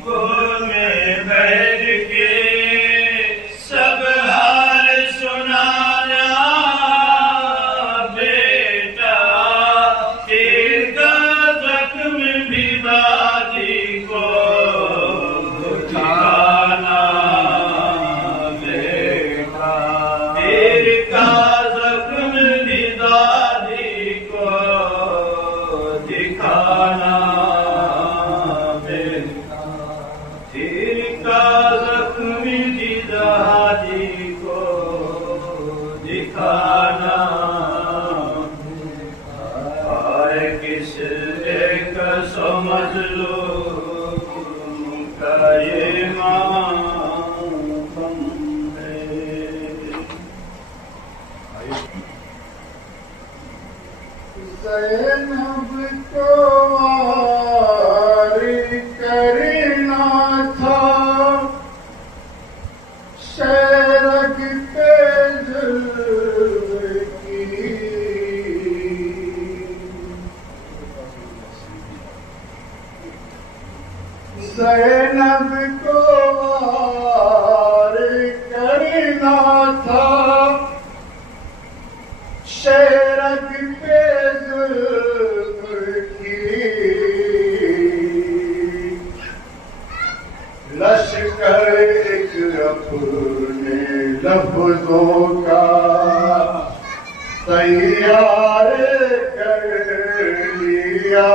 को में बैठ के सब हाल सुनाना बेटा, तेरा जख्म भी दादी को दिखाना बेटा, तेरा जख्म भी दादी को दिखाना बेटा, तेरा जख्म भी दादी को दिखाना। आए किस एक समझ लो का ये मातम है। ज़ैनब को वारी करना था, शेरग के जुल्फ़ की। ज़ैनब को वारी करना था, शेरग पे जुल्फ़ की। लश्कर एक अपने लफ्ज़ों का तैयार कर लिया।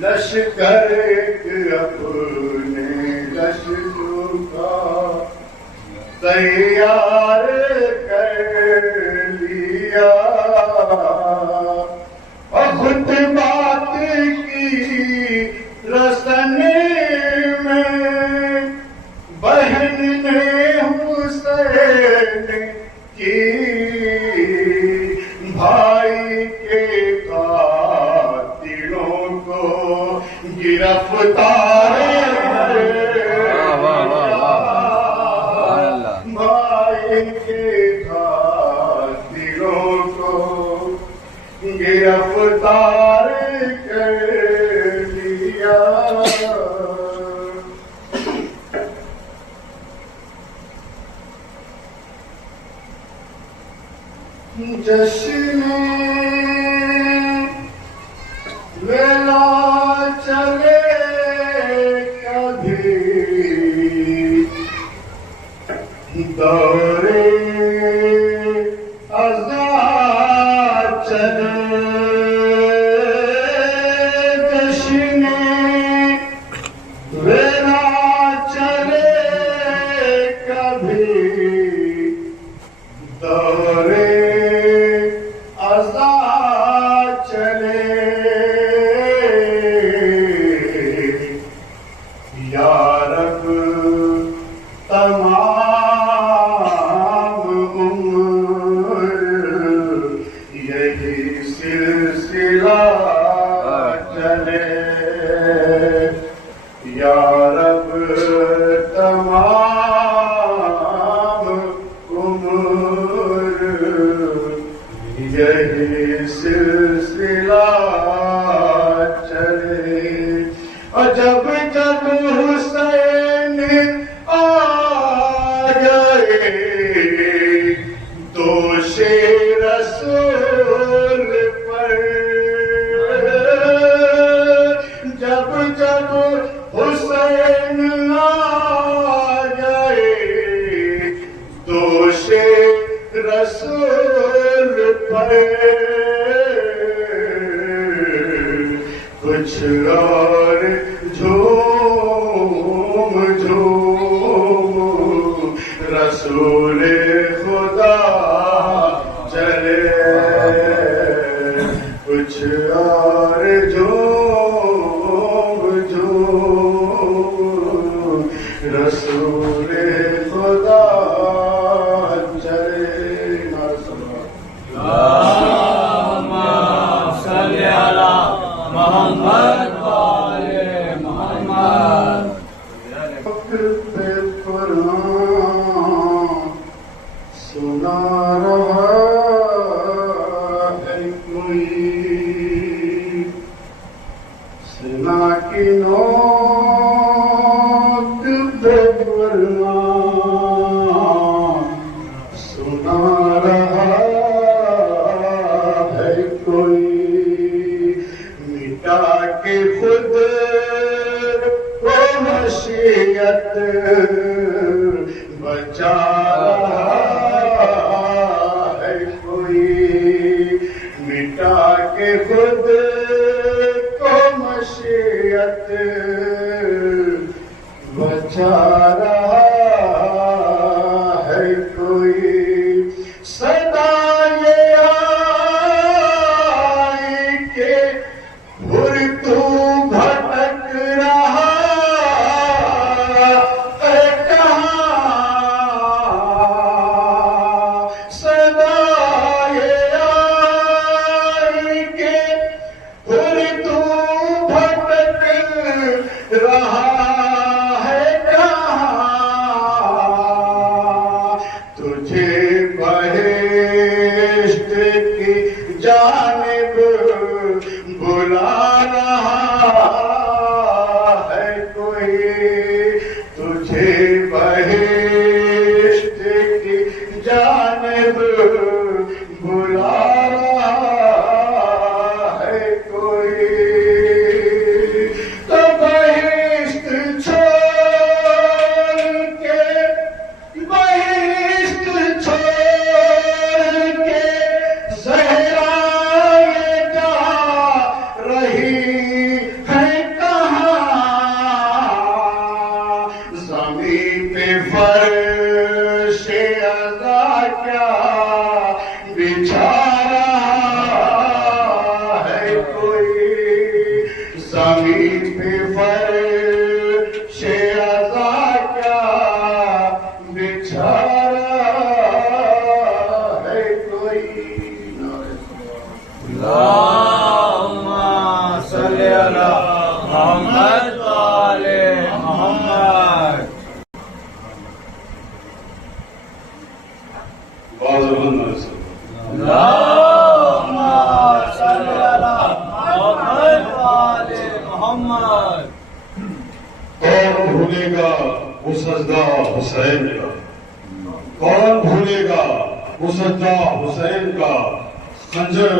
लश्कर एक अपने लश्करों का तैयार कर लिया। और खुद बात की रसन में बहन ने हुसैन की, भाई के कातिलों को गिरफ्तार गिरफ्तार कर लिया। जश्न वेला चले कभी, दौरे अज़ा चले। जश्न वेला चले कभी, दौरे अज़ा चले। या रब तमाम उम्र यही सिलसिला चले। या रब तमाम उम्र यही सिलसिला चले। और जब जब हुसैन आ गए दोषे रसूल पर, जब जब हुसैन आ गए दोषे रसूल पर, कुछ और झूम झूम रसूल खुदा चले। कुछ और झूम झूम रसूल खुदा चले। मोहम्मद वाले मोहम्मद। पे कुरान सुना रहा है कोई, की नोक पे वरना सुना रहा है कोई, मिटा के खुद को मशीयत बचा रहा है कोई, मिटा के खुद को मशीयत बचा रहा है कोई। सदा ये आई के भुर तू भटक रहा है कहाँ, सदा ये आई के भुर तू भटक रहा है कहाँ, तुझे बहिश्त की जानिब बुला रहा है कोई, तुझे बहिश्त की जानिब बुला रहा है कोई। तो बहिश्त छोड़ के, बहिश्त छोड़ के ज़हराए जा रही है कहाँ, ज़मीन पे फर्शे अज़ा क्या बिछा रहा है कोई, ज़मीन पे फर्शे अज़ा क्या बिछा रहा है कोई। अल्लाहुम्मा सल्ली अला मुहम्मद व आले मुहम्मद। अल्लाहुम्मा सल्ली अला मुहम्मद व आले मुहम्मद। कौन भूलेगा वो सजदा हुसैन का, कौन भूलेगा वो सजदा हुसैन का, खंजर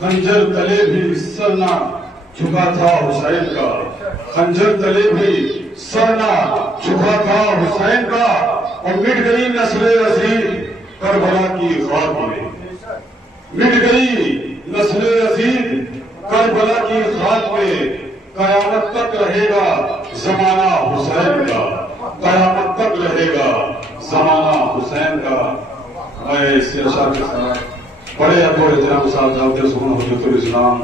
खंजर तले भी सर ना झुका था हुसैन का, खंजर तले भी सर ना झुका था हुसैन का, और मिट गई नस्ल अजीज करबला की खाक में, मिट गई नस्ल अजीज करबला की खाक में, कयामत तक रहेगा जमाना हुसैन का, कयामत तक रहेगा जमाना हुसैन का। मैं इस अशार के साथ बड़े अकबर एहतराम साहब जाते सुन हुज्जतुल इस्लाम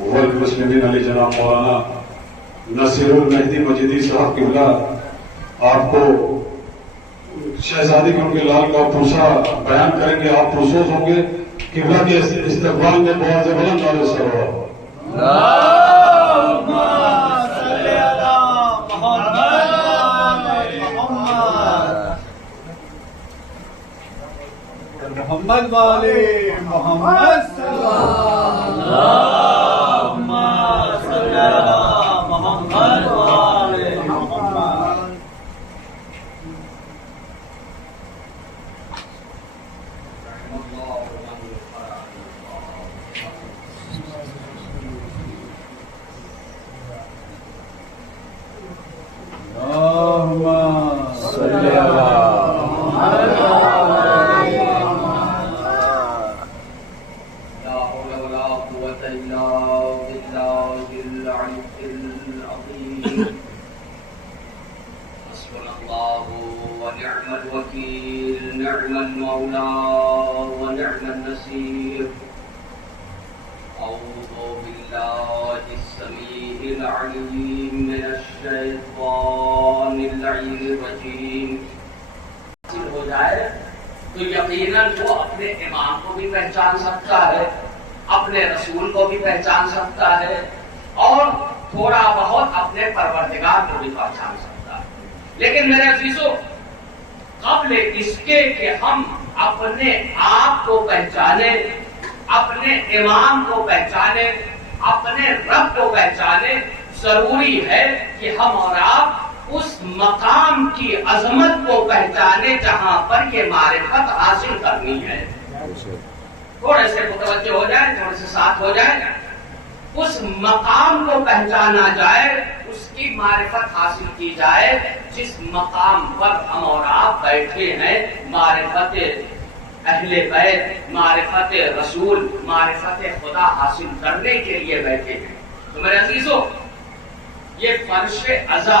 वल मुस्लिमीन अली जनाब मौलाना नसीरुल मेहदी मजीदी साहब किबला आपको शहजादी के उनके लाल का पूछा बयान करेंगे। आप पुरसोस होंगे किबला के इस्तकबाल में बहुत बुलंद वाले सवाल। अल्लाहुम्मा सल्ली अला मुहम्मद व आले मुहम्मद। मोहम्मद वाले मोहम्मद अल्लाहुम्मा सल्ली अला मुहम्मद वाले मोहम्मद। अल्लाहुम्मा सल्ली अला मुहम्मद वाले निअम मौला व निअम नसीर। औज़ु बिल्लाहि समीइल अलीम मिनश शैतानिर रजीम। हो जाए तो यकीनन वो अपने इमाम को भी पहचान सकता है, अपने रसूल को भी पहचान सकता है, और थोड़ा बहुत अपने परवरदिगार को भी पहचान सकता है। लेकिन मेरे अजीजों, कब्ल इसके कि हम अपने आप को पहचाने, अपने इमाम को पहचाने, अपने रब को पहचाने, जरूरी है कि हम और आप उस मकाम की अजमत को पहचाने जहां पर ये मारिफत हासिल करनी है। थोड़े से मुतवज्जो हो जाए, थोड़े से साथ हो जाए, उस मकाम को पहचाना जाए, उसकी मारिफत हासिल की जाए जिस मकाम पर हम और आप बैठे हैं। मारिफत अहले बैत, मारिफत रसूल, मारिफत खुदा हासिल करने के लिए बैठे हैं। तो मेरे अजीजों, ये फर्श अज़ा,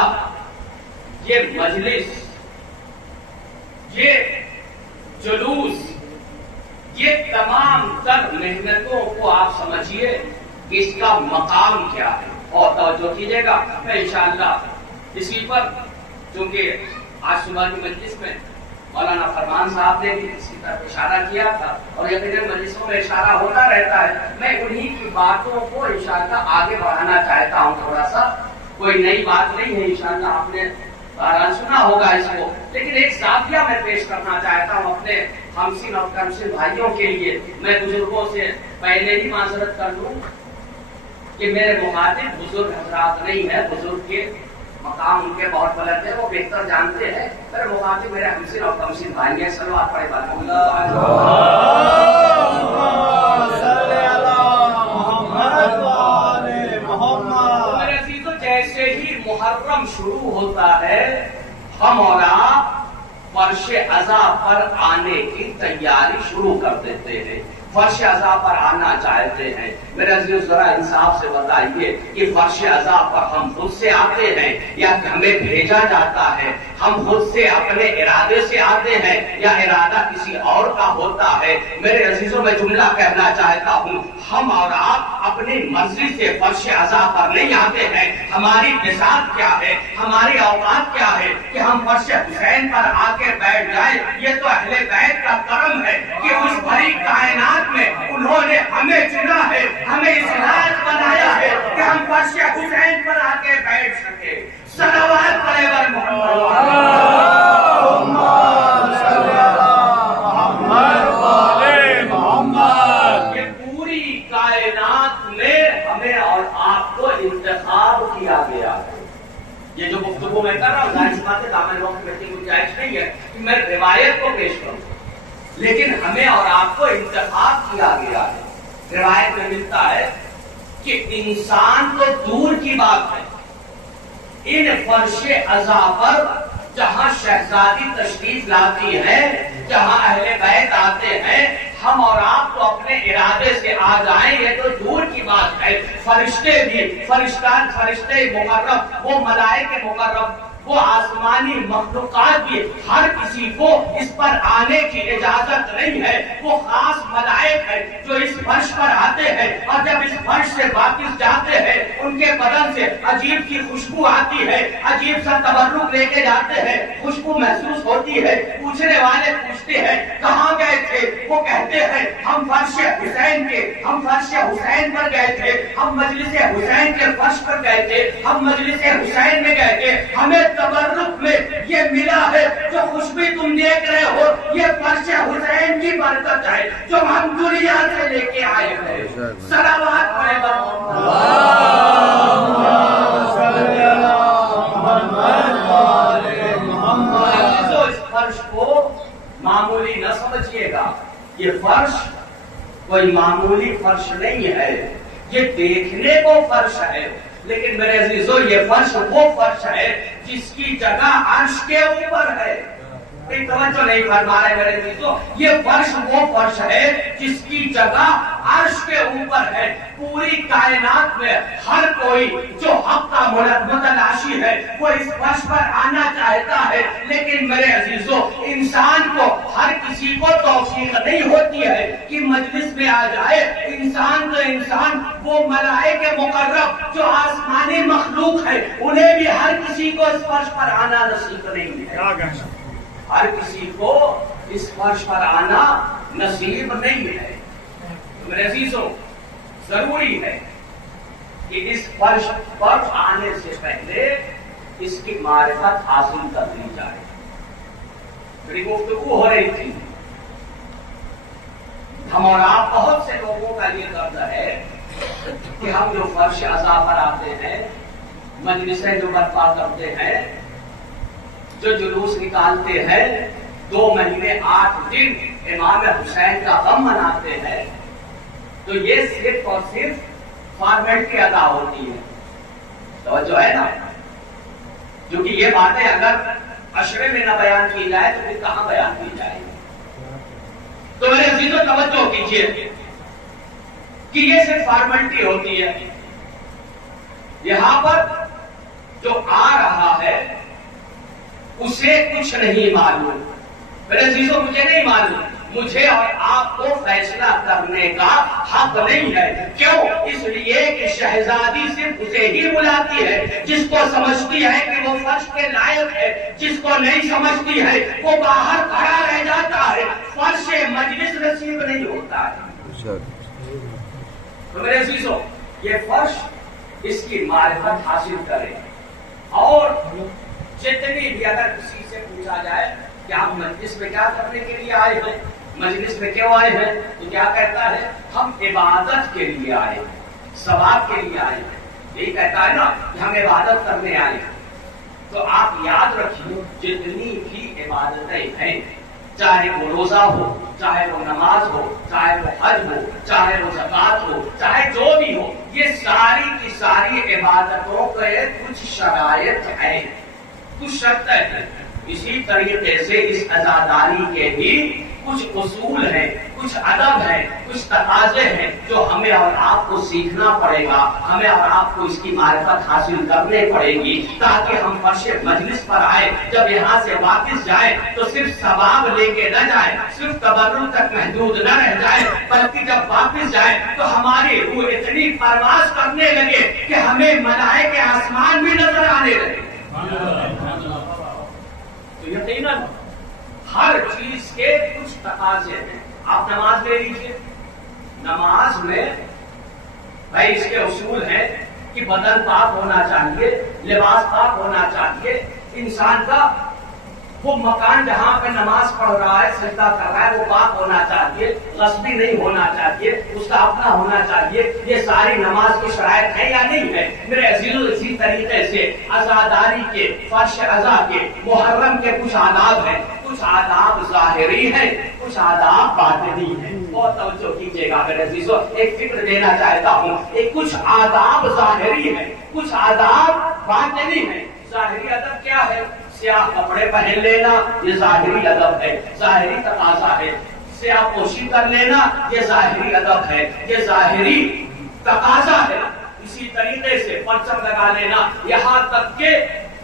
ये मजलिस, ये जुलूस, ये तमाम तर मेहनतों को आप समझिए कि इसका मकाम क्या है। और तवज्जो कीजिएगा, मैं इंशाअल्लाह इसी पर, चूंकि आज सुबह की मजलिस में मौलाना फरमान साहब ने भी इसी तरफ इशारा किया था और यकीनन मजलिसों में इशारा होता रहता है, मैं उन्हीं की बातों को इंशाअल्लाह आगे बढ़ाना चाहता हूँ। थोड़ा सा कोई नई बात नहीं है, इंशाअल्लाह आपने सुना होगा इसको, लेकिन एक साथिया मैं पेश करना चाहता हूँ अपने हमसिन और कमसिन भाइयों के लिए। मैं बुजुर्गों से पहले ही माजरत कर लूं कि मेरे मुखातिब बुजुर्ग हजरात नहीं है, बुजुर्ग के मकाम उनके बहुत बुलंद है, वो बेहतर जानते हैं। मेरे मुखातिब मेरे हमसिन और कमसिन भाई हैं। सल्लल्लाहु अलैहि वसल्लम। मेरे अजीजों, जैसे ही मुहर्रम शुरू होता है, हम और आप फर्श अज़ा पर आने की तैयारी शुरू कर देते हैं, फर्श अज़ा पर आना चाहते हैं। मेरे अजीज, जरा इंसाफ से बताइए कि फर्श अज़ा पर हम खुद से आते हैं या हमें भेजा जाता है? हम खुद से अपने इरादे से आते हैं या इरादा किसी और का होता है? मेरे अजीजों, मैं जुमला कहना चाहता हूँ, हम और आप अपनी मर्जी से फर्श अज़ा पर नहीं आते हैं। हमारी बिसात क्या है, हमारी औकात क्या है कि हम फर्श हुसैन पर आके बैठ जाए? ये तो अहले बैत का करम है कि उस बड़ी कायनात में उन्होंने हमें चुना है, हमें इस लायक बनाया है कि हम फर्श हुसैन पर आके बैठ सके। सलावत पढ़े बर मोहम्मद। ये पूरी कायनात में हमें और आपको इंतखाब किया गया है। ये जो गुफ्तगू मैं कर रहा हूँ, जाहिर सी बात है दामन वक्त में इतनी गुंजाइश नहीं है कि मैं रिवायत को पेश करूँ, लेकिन हमें और आपको इंतखाब किया गया है। रिवायत में मिलता है कि इंसान तो दूर की बात है, इन फर्शे अज़ा पर जहां शहजादी तशरीफ लाती है, जहां अहले बैत आते हैं, हम और आप तो अपने इरादे से आ जाएं, ये तो दूर की बात है। फरिश्ते भी, फरिश्ते मुकर्रम, वो मलाइके मुकर्रम, वो आसमानी मखलूकात भी, हर किसी को इस पर आने की इजाजत नहीं है। वो खास मलाइक है जो इस फर्श पर आते हैं और जब इस फर्श से वापस जाते हैं, उनके बदन से अजीब की खुशबू आती है, अजीब सा तबर्रुक लेके जाते हैं, खुशबू महसूस होती है। पूछने वाले पूछते हैं कहाँ गए थे? वो कहते हैं हम फर्श हुसैन के, हम फर्श हुसैन पर गए थे, हम मजलिस हुसैन के फर्श पर गए थे, हम मजलिस हुसैन में गए थे। हमें तबर्रुक में ये मिला है, जो खुशबू तुम देख रहे हो, ये फर्श हुसैन की बरकत है जो हम दुनिया से लेके आए हैं। सलावत पढ़े इस फर्श को मामूली न समझिएगा। ये फर्श कोई मामूली फर्श नहीं है, ये देखने को फर्श है, लेकिन मेरे अजीजों, ये फर्श वो फर्श है जिसकी जगह अर्श के ऊपर है। तवज्जो नहीं फरमा रहे मेरे अजीजों, ये फर्श वो फर्श है जिसकी जगह अर्श के ऊपर है। पूरी कायनात में हर कोई जो हक का मुतलाशी है वो इस फर्श पर आना चाहता है, लेकिन मेरे अजीजों, इंसान को, हर किसी को तौफीक नहीं होती है कि मजलिस में आ जाए। इंसान तो इंसान, वो मलाइके मुकर्रम जो आसमानी मखलूक है, उन्हें भी हर किसी को इस फर्श पर आना नसीब नहीं है। हर किसी को इस फर्श पर आना नसीब नहीं है। मेरे अजीजों, जरूरी है कि इस फर्श पर आने से पहले इसकी मारिफत हासिल कर ली जाए। मेरी गुफ्तगू हो रही थी, हम और आप, बहुत से लोगों का ये दर्द है कि हम जो फर्श अज़ा पर आते हैं, मजलिसें जो बर्पा करते हैं, जो जुलूस निकालते हैं, 2 महीने 8 दिन इमाम हुसैन का गम मनाते हैं, तो ये सिर्फ और सिर्फ फॉर्मेलिटी अदा होती है। तो जो है ना, क्योंकि ये बातें अगर अशरे में न बयान की जाए तो फिर कहां बयान की जाएगी। तो मेरे अजीजों तवज्जो कीजिए कि ये सिर्फ फॉर्मेलिटी होती है। यहां पर जो आ रहा है उसे कुछ नहीं मालूम। मेरे अजीजों, मुझे नहीं मालूम, मुझे और आपको फैसला करने का हक नहीं है। क्यों? इसलिए कि शहजादी सिर्फ उसे ही बुलाती है जिसको समझती है कि वो फर्श के लायक है, जिसको नहीं समझती है वो बाहर खड़ा रह जाता है, फर्श मजलिस नसीब नहीं होता है। तो मेरे अजीजों, ये फर्श, इसकी मारिफत हासिल करें। और जितनी भी अगर किसी से पूछा जाए कि आप मजलिस में क्या करने के लिए आए हैं, मजलिस में क्यों आए हैं, तो क्या कहता है? हम इबादत के लिए आए हैं, सवाब के लिए आए हैं। यही कहता है ना कि हम इबादत करने आए हैं। तो आप याद रखिए, जितनी भी इबादतें हैं, चाहे वो रोजा हो, चाहे वो नमाज हो, चाहे वो हज हो, चाहे वो ज़कात हो, चाहे जो भी हो, ये सारी की सारी इबादतों के कुछ शरायत है, कुछ शर्तें हैं। इसी तरीके से इस अज़ादारी के भी कुछ उसूल हैं, कुछ अदब हैं, कुछ तकाज़े हैं जो हमें और आपको सीखना पड़ेगा, हमें और आपको इसकी मारिफत हासिल करने पड़ेगी, ताकि हम फर्श मजलिस पर आए, जब यहाँ से वापस जाए तो सिर्फ सवाब लेके न जाए, सिर्फ तबर्रुक तक महदूद न रह जाए, बल्कि जब वापस जाए तो हमारी रूह इतनी परवास करने लगे कि हमें मलाइके आसमान भी नजर आने लगे। तो यकीनन हर चीज के कुछ तकाजे हैं। आप नमाज ले लीजिए, नमाज में भाई इसके उसूल हैं कि बदन पाक होना चाहिए, लिबास पाक होना चाहिए, इंसान का वो मकान जहां पे नमाज पढ़ रहा है, सजदा कर रहा है, वो पाक होना चाहिए, गस्बी नहीं होना चाहिए, उसका अपना होना चाहिए। ये सारी नमाज की शरायत है या नहीं है? मेरे अजीजों, इसी तरीके से अज़ादारी के, फर्श अज़ा के, मुहर्रम के कुछ आदाब हैं, कुछ आदाब ज़ाहिरी हैं, कुछ आदाब बातिनी हैं। बहुत तवज्जो कीजिएगा मेरे अजीजों, एक फिक्र देना चाहता हूँ। एक कुछ आदाब ज़ाहिरी है, कुछ आदाब बातिनी है। ज़ाहिरी अदब क्या है? स्याह कपड़े पहन लेना, ये ज़ाहिरी अदब है, ज़ाहिरी तकाज़ा है। स्याह पोशी कर लेना, ये ज़ाहिरी अदब है, ये ज़ाहिरी तकाज़ा है। इसी तरीके से परचम लगा लेना, यहाँ तक के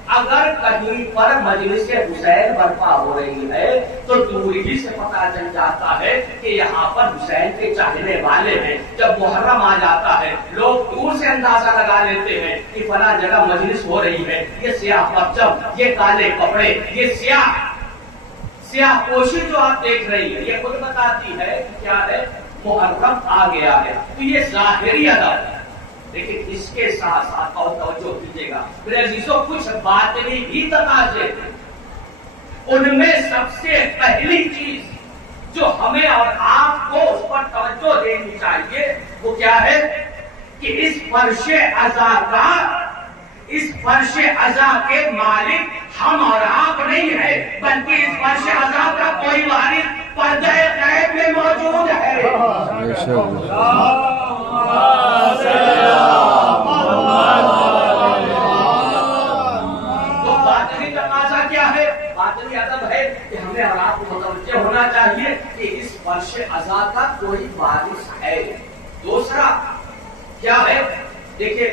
अगर कहीं पर मजलिस हुसैन बर्पा हो रही है तो दूर ही से पता चल जाता है कि यहाँ पर हुसैन के चाहने वाले हैं। जब मुहर्रम आ जाता है, लोग दूर से अंदाजा लगा लेते हैं कि फला जगह मजलिस हो रही है। ये स्याह परचम, ये काले कपड़े, ये स्याह पोशी जो आप देख रही है, ये खुद बताती है कि क्या है, मुहर्रम आ गया है। तो ये ज़ाहिरी अदब है। लेकिन इसके साथ साथ और तवज्जो कीजिएगा मेरे अजीजों, कुछ बातिनी भी तकाज़े हैं। उनमें सबसे पहली चीज जो हमें और आपको उस पर तवज्जो देनी चाहिए वो क्या है कि इस फर्शे अज़ा के मालिक हम और आप नहीं है, बल्कि इस फर्शे अज़ा का कोई वारिस पर्दे गैब में मौजूद है। तो बातिनी तकाज़ा क्या है? बातिनी अदब है कि हमें और आपको मुतवज्जह होना चाहिए कि इस फर्शे अज़ा का कोई वारिस है। दूसरा क्या है? देखिए,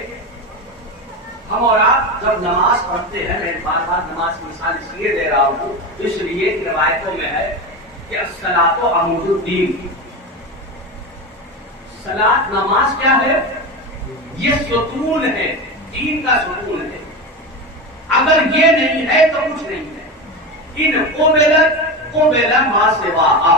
हम और आप जब नमाज पढ़ते हैं, मैं बार बार नमाज की मिसाल इसलिए दे रहा हूँ, इसलिए रिवायतों में है कि अस्सलातो अमूदुद्दीन, सलात नमाज क्या है? ये सुकून है, दीन का सुकून है। अगर ये नहीं है तो कुछ नहीं है। इन कोबेला माँ से वाहा,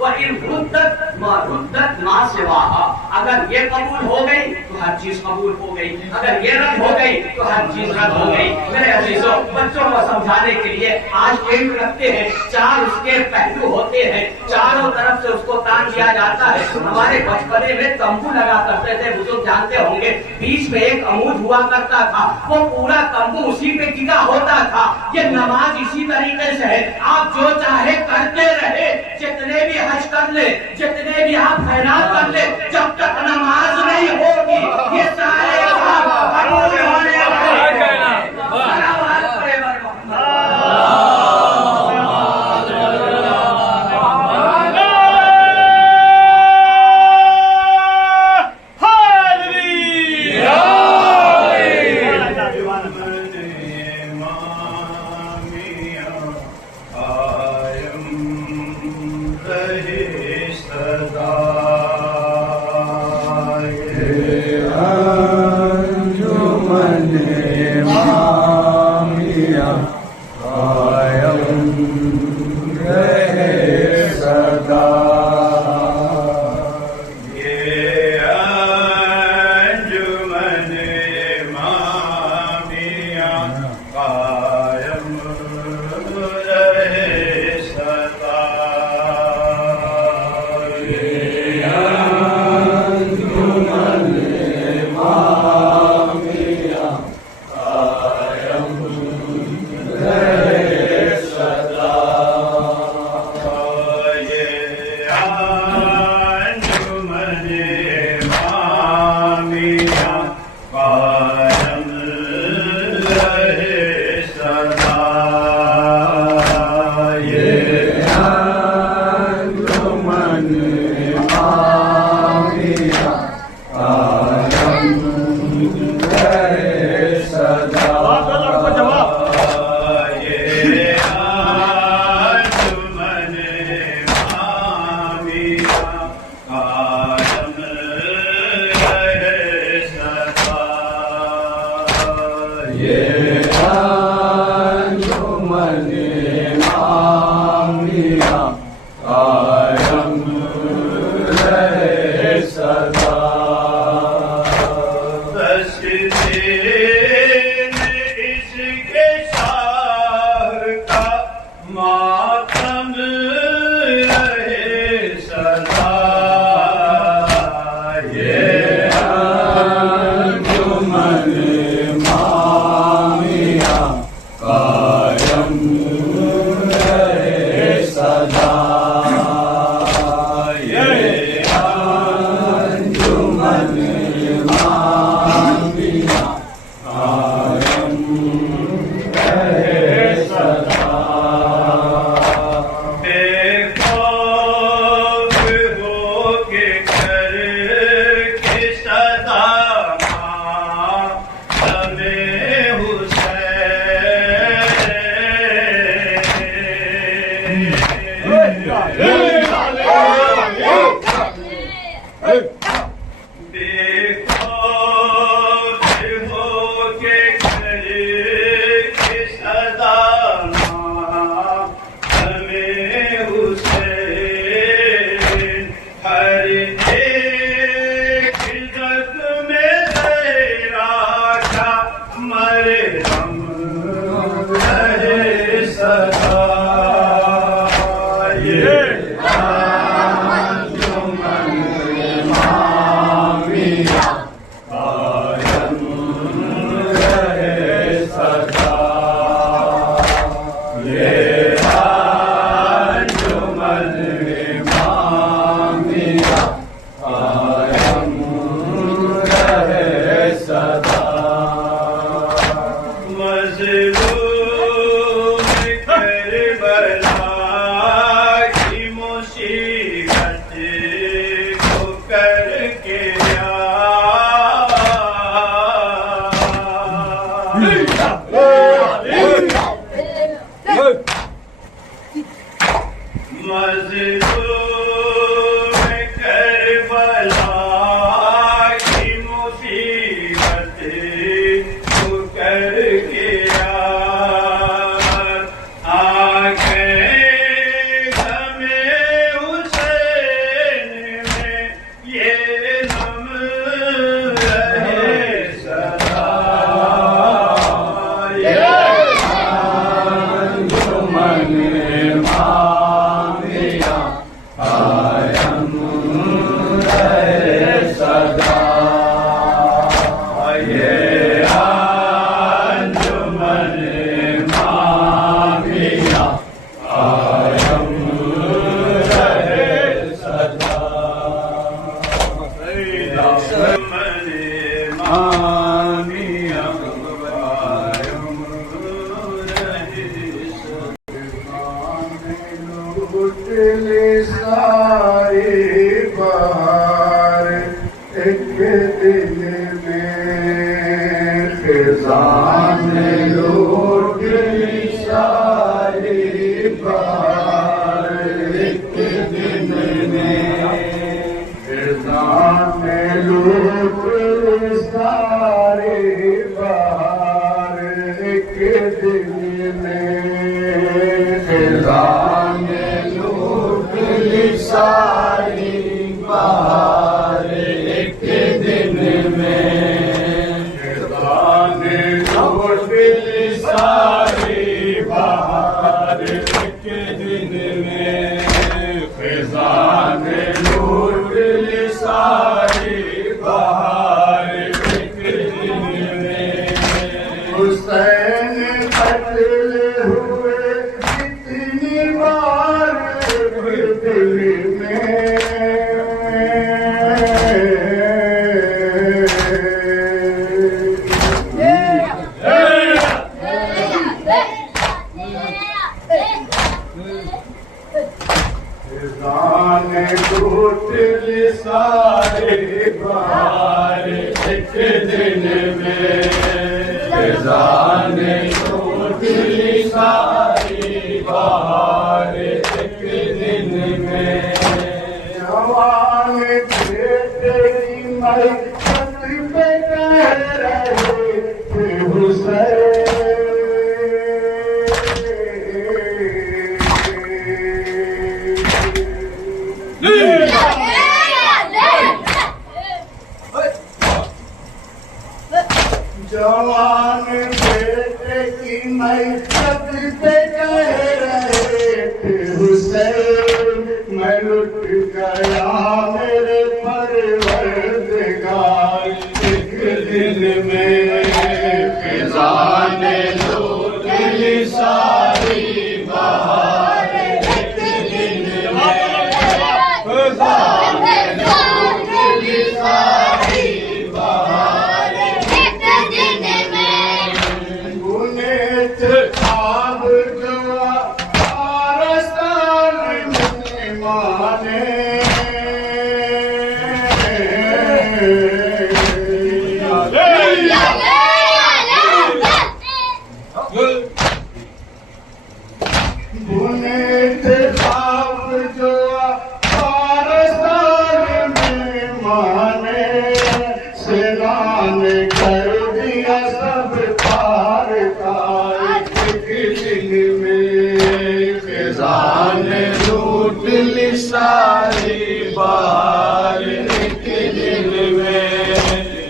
व इन रुद्दत मा सिवाहा, अगर ये कबूल हो गई तो हर चीज कबूल हो गई, अगर ये रद्द हो गई तो हर चीज रद्द हो गई। मेरे अजीजों, बच्चों को समझाने के लिए आज टेंट रखते हैं, 4 उसके पहलू होते हैं, चारों तरफ से उसको तान दिया जाता है। हमारे बचपने में तंबू लगा करते थे, बुजुर्ग जानते होंगे, बीच में एक अमूद हुआ करता था, वो पूरा तंबू उसी पे टिका होता था। ये नमाज इसी तरीके से है, आप जो चाहे करते रहे, जितने भी हज कर ले, जितने भी आप खैरात कर ले, जब तक नमाज नहीं होगी ये सारे काम कबूल होने वाले हैं। जवान बेटे की मैं पे कह रहे थे हुसैन, मैं लुट गया मेरे परवरदिगार। एक दिन में फिजा ने लूट ली सारी बहार, एक दिन में फिजा ने लूट ली सारी बहार। खाब जो पारस्तान में माने, बुने थे खाब जो पारस्तान में माने, सेना ने कर दिया सब पार का। ने लूट ली सारी बहार, एक दिन में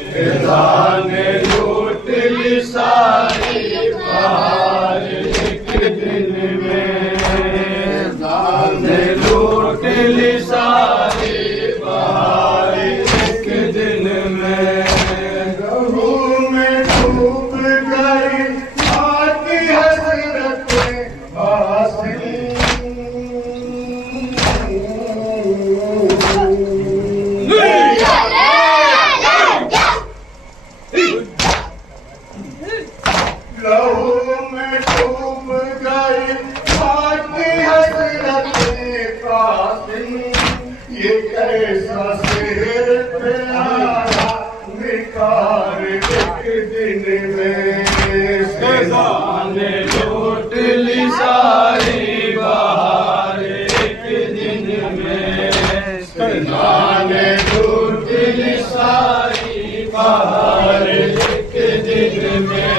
फिजा ने लूट ली सारी बहार, एक दिन में फिजा ने लूट ली सारी बहार, एक दिन में। गहू में डूब गई माँ की हसरत हासिल, लहू में डूब गई माँ की हसरत कासिम। ये कैसा शेर पे आया निकार, एक दिन में फिजा ने लूट ली सारी बहार, एक दिन में फिजा ने लूट ली सारी बहार, एक दिन में।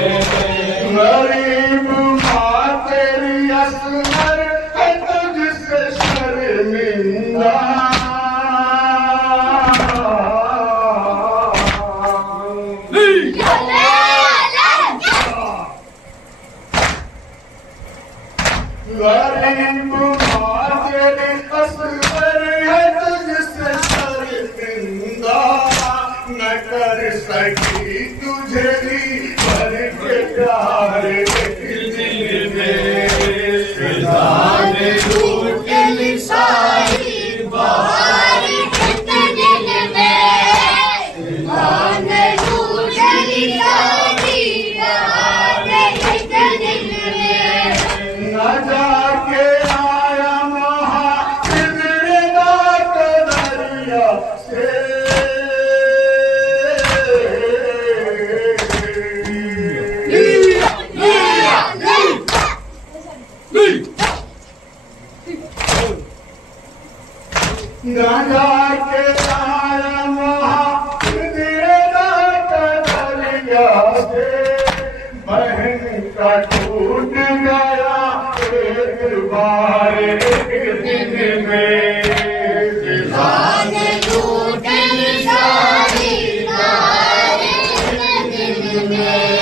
गरीब माँ तेरी असगर है तुझसे शर्मिंदा, गरीब माँ तेरी असगर है तुझसे शर्मिंदा, न कर सकी तुझे भी भर के प्यार, एक दिन में फिजा ने लूट ली सारी बहार, एक दिन में फिजा ने लूट से बहन का टूट गया एक बार एक दिन में जान लूटी सारी बार एक दिन में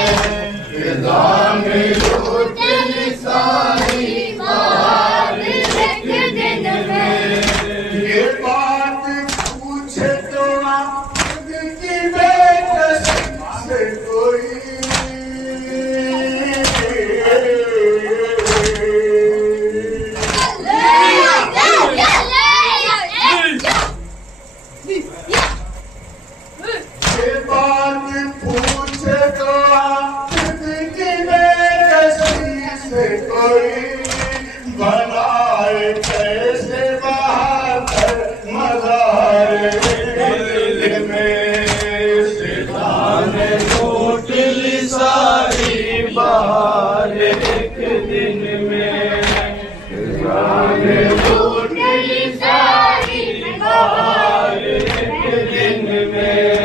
जान लूटी सारी बार एक दिन में ये बात पूछे तो आप की बेकसी से कोई ये बात पूछे तो आप की बेकसी से कोई बनाए कैसे बहादुर मज़ार दिल में सितान लूट ली सारी बहार एक दिन में लूट ली सारी बार एक दिन में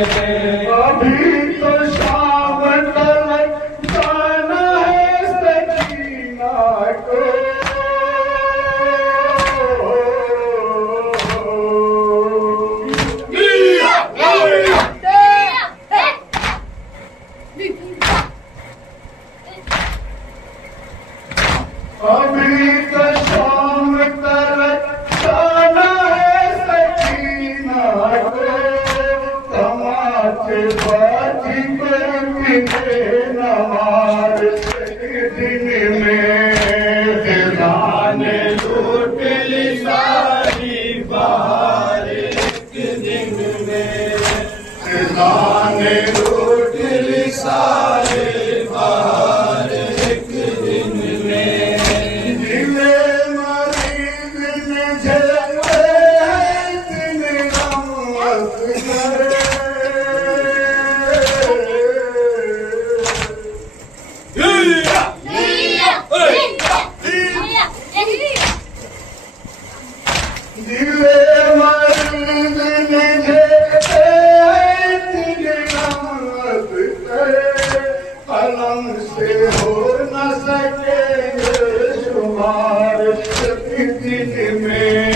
अभी तो शाम तक जाना है सकीना को अभी तो शाम तक जाना है सकीना को तमाचे बाजी पर मिले नमाज दिन में दिलान लूट ली सारी बहार एक दिन में दिलान लूट ली सारी बहार एक दिन में दिले मरीज ने झेले हैं दिन रमत करे दिले मरीज ने झेले हैं दिन रमत करे कलम से हो न सकेंगे शुमार दिन में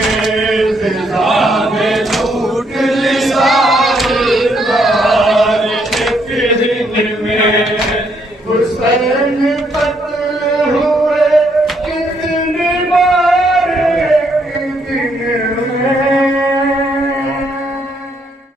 जान लूट ली सारी बहार एक दिन में हुसैन पता